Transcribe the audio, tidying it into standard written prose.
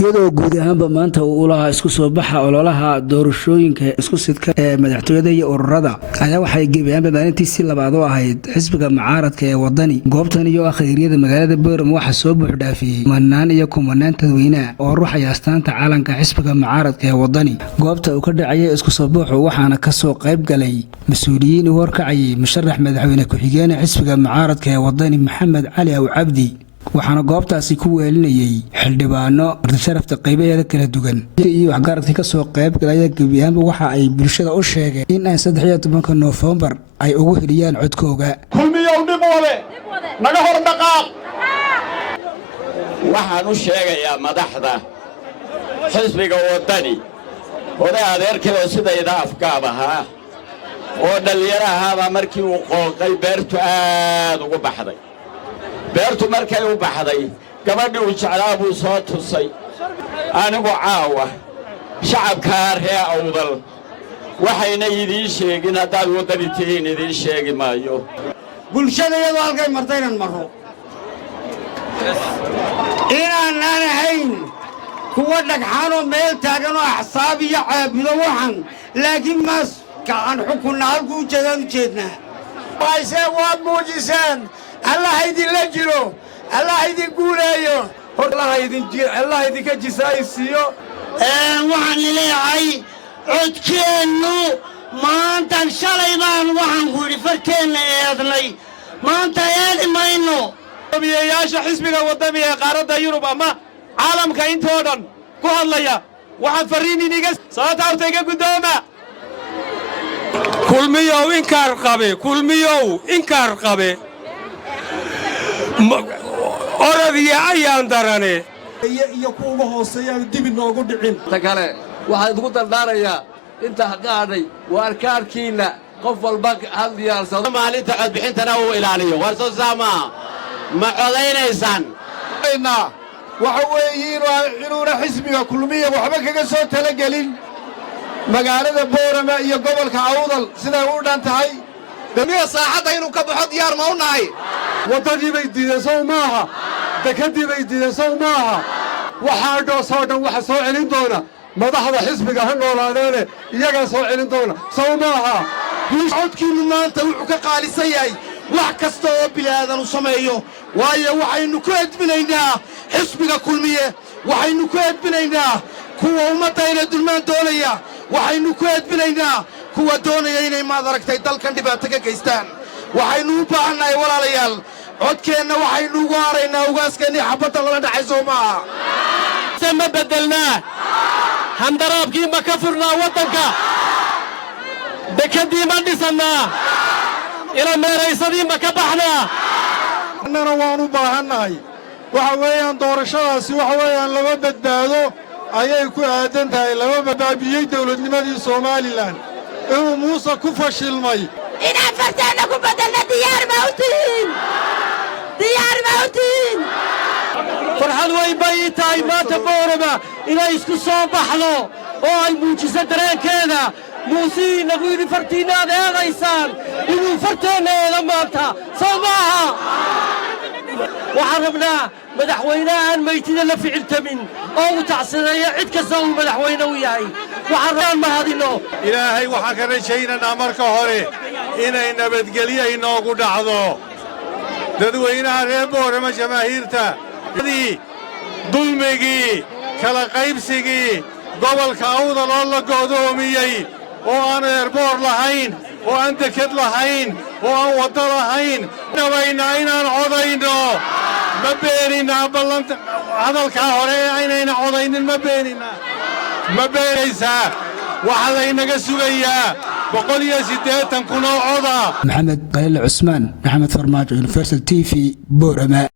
iyadoo guud ahaanba maanta uu u lahaa isku soo baxa ololaha doorashooyinka isku sidka ee madaxtooyada iyo ururada ayaa waxay gebiyaanba maalintiisii labaad oo ahayd xisbiga mucaaradka ee wadani goobtan iyo akhriyada magaalada Boorama waxa soo buux dhaafiyay manaan iyo kumanaan dadweynaha oo ruuxaya astaanta caalanka xisbiga mucaaradka ee wadani goobta uu ka dhacay isku soo baxo waxaana ka soo qayb galay mas'uuliyiin u horkacay musharax madaxweyne ku-xigeen xisbiga mucaaradka ee wadani Maxamed Cali Aw Cabdi waxaana goobtaasi ku weelinayay xildhibaano sharafta qaybaheeda kala duwan iyo waxgaradka ka soo qayb galaya gebiyaanba waxa ay bulshada u sheegeen in ay 13 November ay ugu heliyaan codkooga kulmiyow dib wale naga hor dhaqaaq waxaan u sheegayaa madaxda xisbiga wadani hore adeerkii sidayda afkaab ahaa oo dhalinyaraha markii uu qooqay beertu aad ugu baxday beertu markay u baxday gabadhii uu jeclaa buu soo tusay anigu caawa shacabka reer awdal waxayna idiin sheegin haddaad wadani tihiin idiin sheegi maayo bulshada iyadoo halkay martaynan marro inaanan ahayn kuwa dhagxaanoo meel taagan oo axsaab iyo caabudo waxan laakiin maas gacan xukunna halkuu jeedaan u jeednaa waysee waad muujiseen الله هيدين لجلو الله هيدين قوليو الله هيدين كجسايسيو وحن لي عي عدكينو ما انت شليمان وحن قولي فركين يادلي ما انت يادي ما انو ياشا حسبك ودمي قارد يوروب اما عالم كاين تودن كوهد ليا وحن فريني نيقس صلاة عوتيك قدوما كل ميو انكار قبي كل ميو انكار قبي orodii ayaan darane iyo kuuga hooseeyaan dib inoogu dhicin ta kale waxaan ugu dardaarayaa inta qaadhay waarkaarkiina qof walba hal diyaarsado maalinta cod bixintana uu ilaaliyo war soo saama ma codaynaysan waxa weeyiin inuuna xisbiga kulmiya waxba kaga soo talagelin magaalada Boorama iyo gobolka Awdal siday u dhan tahay damiya saacada inuu ka baxo diyaar ma u nahay wadadii bay diidasoo maaha dekadii bay diidasoo maaha waxaa dhoosoo dhan waxa soo celin doona madaxda xisbiga ha noolaadeene iyagaa soo celin doona soo maaha codkiinu maanta wuxuu ka qaalisan yahay wax kasta oo bilaadan u sameeyo waayo waxaynu ku edbinaynaa xisbiga kulmiye waxaynu ku edbinaynaa kuwa ummadayna dulmaan doonaya waxaynu ku edbinaynaa kuwa doonaya inay maad aragtay dalkan dhibaato ka geystaan waxaynu u baahannahay walaalayaal codkeenna waxaynu ugu haraynaa ugaaskeenii xabadda lala dhacayso maaha ma bedelnaa handaraabkii ma ka furnaa waddanka dekadii ma dhisannaa ila meeraysadii ma ka baxnaa annana waan u baahannahay waxa weeyaan doorashadaasi waxa weeyaan laba badbaado ayay ku aadan tahay laba badbaabiyey dawladnimadii Soomaaliland inuu Muuse ku fashilmay inaan fartaana ku bedelna diyaar mawtiin farxad way bay tahay maanta Boorama inay isku soo baxdo oo ay muujiso dareenkeeda Muuse nagu yiri fartiinaad eedaysaan inuu farteeneeda maanta soo maaha waxaan rabnaa madaxweynahan maytida la ficiltamin oo uu tacsideeyo cid kasta uu madaxweyne u yahay waxaan mahadino ilaahay waxaan ka rajaynaynaa marka hore inay nabadgelyo inoogu dhacdo dadweynaha reer Boorama jamaahiirta dulmigii kala qaybsigii gobolka Awdal oo la go'doomiyey oo aan eerboor lahayn oo aan deked lahayn oo aan waddo lahayn nabayna inaan codayno ma beenina ballanta hadalkaa hore aynayna codaynin ma beenaysaa waxa laynaga sugayaa 180 kun oo coda Maxamed Qaliil Cusmaan Maxamed Farmaajo Universal TV Boorama